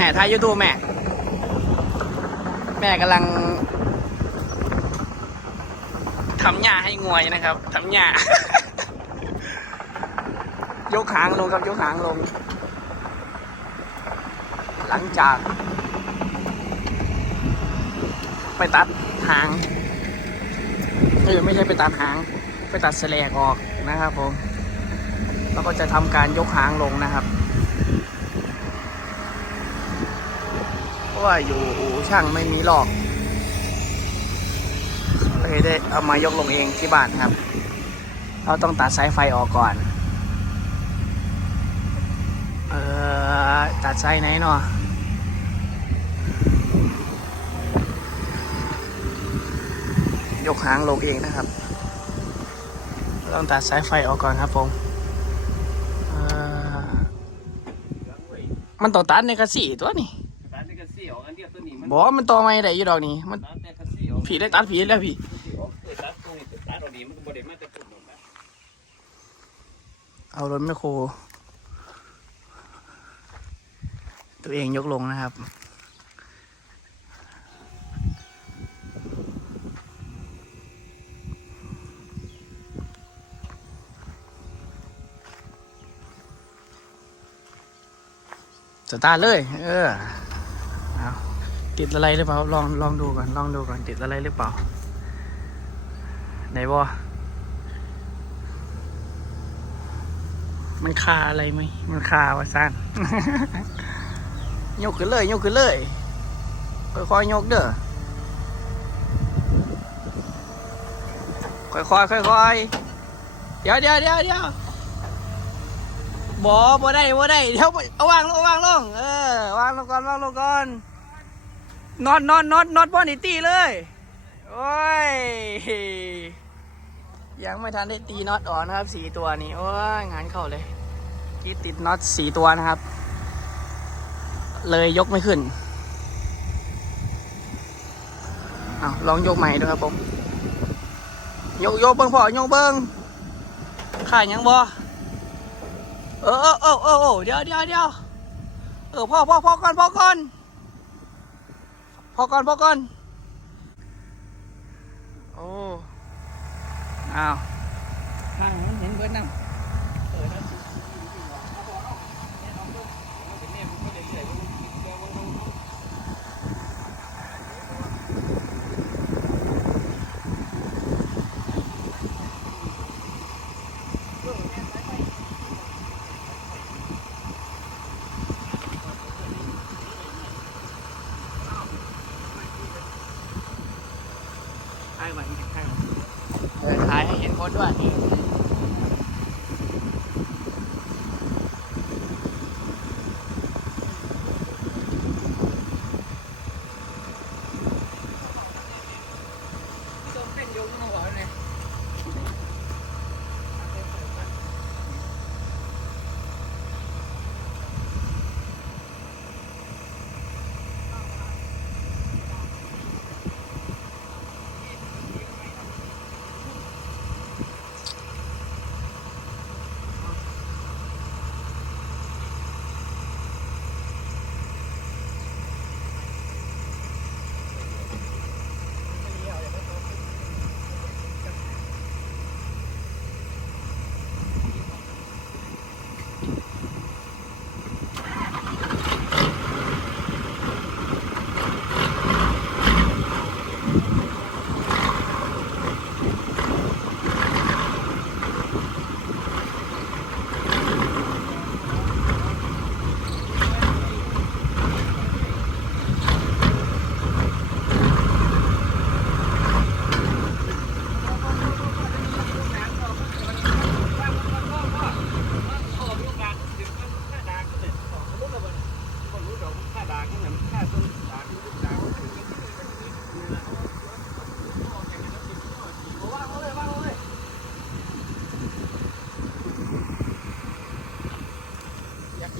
ม่ถ่ายยูทูบแม่ แม่กำลังทำหญ้าให้งวยนะครับทำหญ้ายกหางลงครับยกหางลง หลังจาก ไปตัดหางเออไม่ใช่ไปตัดหาง ไปตัดแสลกออกนะครับผม แล้วก็จะทำการยกหางลงนะครับ เพราะ ว่าอยู่อู่ช่างไม่มีหลอกเลยได้เอามายกลงเองที่บ้านครับ เราต้องตัดสายไฟออกก่อน เออตัดสายไหนเนาะยกหางลงเองนะครับ ต้องตัดสายไฟออกก่อนครับผมมันต่อตัดในกระสีตัวนี่ตัดในกระสี ออกอันเดียวตัวนี้มันบอกว่ามันต่อไม่ได้อยู่ดอกนี่มันตัดแต่กระสีออกผีได้ตัดผีแล้วพี่ออกเออตัดตรงนี้ตัดตรงนี้มันก็บ่ได้มาแต่ปุ่มหมดนะเอารถแมคโคร ตัวเองยกลงนะครับ สตาร์ทเลย เออ เอาติดอะไรหรือเปล่าลองลองดูก่อนลองดูก่อนติดอะไรหรือเปล่าไหนบอมันคาอะไรไหมมันคาวะสั้นยกขึ้นเลยยกขึ้นเลยค่อยๆยกเด้อค่อยๆค่อยๆเดี๋ยวเดี๋ยวเดี๋ยวเดี๋ยวบอบ่ได้บ่ได้เดี๋ยวเอาวางลงเอาวางลงเออวางลงก่อนวางลงก่อน นอนนอนนอนนอนบอนิตี้เลย โอ้ย ยังไม่ทันได้ตีน็อตออกนะครับสี่ตัวนี้ โอ้ย งานเข้าเลยกีดติดน็อตสี่ตัวนะครับ เลยยกไม่ขึ้นเอาลองยกใหม่ดูครับผม ยกยกเบิ้งพ่อยกเบิ้งข่ายยังบ่เออเออเออเออเออเดี๋ยวเดี๋ยวเดี๋ยวเออพ่อพ่อพ่อก่อนพ่อก่อน พ่อก่อนพ่อก่อนโอ้อ้าวข้างมันเห็นเบิดนำเออนั่นสิ ถ่ายไว้ให้ถ่ายไว้ เออ ถ่ายให้เห็นคนด้วยต้องเป็นยกมาก่อนเลย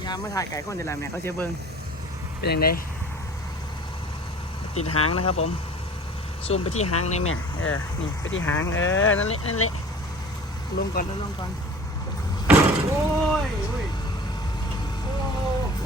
อยากยามมาถ่ายไก่คนเดียวละแม่เขาเชื่อเบิงเป็นยังไงติดหางนะครับผม ซูมไปที่หางในแม่ เออ นี่ไปที่หาง เออ นั่นแหละนั่นแหละลงก่อนนั่นลงก่อน โอ้ยโอ้ยโอ้โห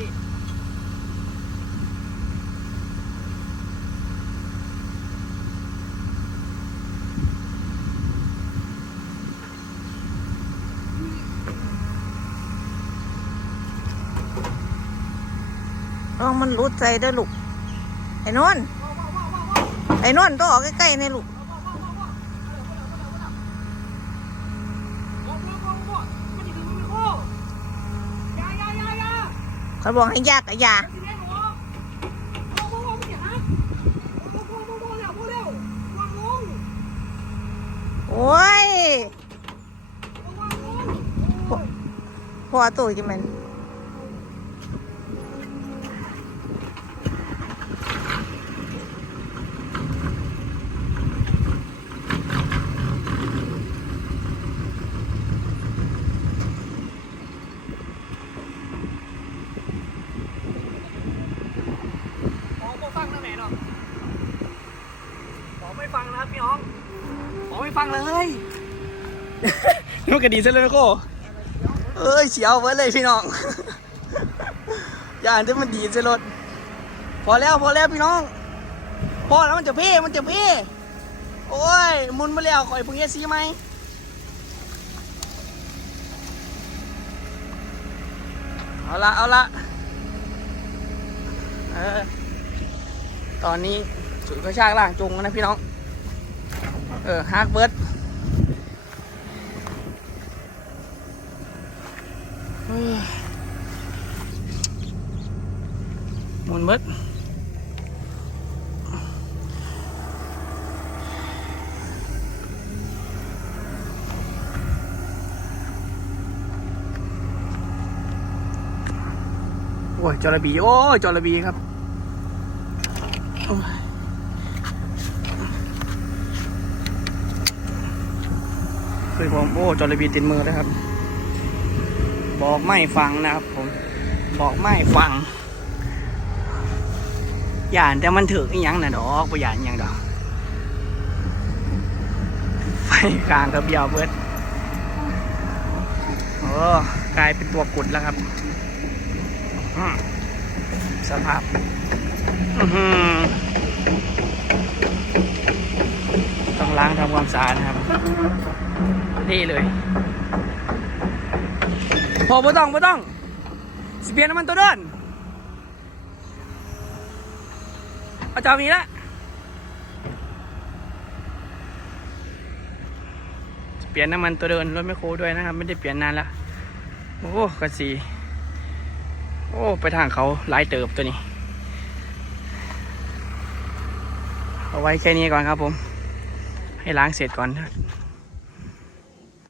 ดิ ล องมันรุดใจเด้ลูก ไอ้นวลไอ้นวลต้องออกใกล้ๆนี่ลูกเขาบอกให้ยากกับยาโอ้ยพอพอตัวจิมัน หมอ ไม่ฟังนะแม่เนาะหมอไม่ฟังนะครับพี่น้องหมอไม่ฟังเลยนู่นก็ดีซะเลยนะโก้เอ้ยเสียวเว้ยเลยพี่น้อง อย่าที่มันดีซะรถพอแล้วพอแล้วพี่น้อง พอแล้วมันจะเพ่มันจะเพ่โอ้ยหมุนมาแล้วข่อยพึ่งเอซีไหมเอาละเอาละเออ ตอนนี้สุดก็ชากล่างจุงนะพี่น้อง เออฮากเบิร์ดหมุนเบิร์ดโอ้ยจระบีโอ้ยจระบีครับ โอ้ยเคยผมโอ้จระบีติดมือแล้วครับ บอกไม่ฟังนะครับผม บอกไม่ฟังย่านแต่มันถืออีหยังนะดอกประหยัดยังดอกไฟกลางกระเบียวเบิดโอ้กลายเป็นตัวกุดแล้วครับสภาพต้องล้างทำความสะอาดนะครับ นี่เลย พอไม่ต้องไม่ต้องสเปลี่ยนน้ำมันตัวเดินเอาจามีละเปลี่ยนน้ำมันตัวเดินรถไม่โคด้วยนะครับ ไม่ได้เปลี่ยนนานล้วโอ้กระสีโอ้ ไปทางเขาหลายเติบตัวนี้ เอาไว้แค่นี้ก่อนครับผม ให้ล้างเสร็จก่อนนะ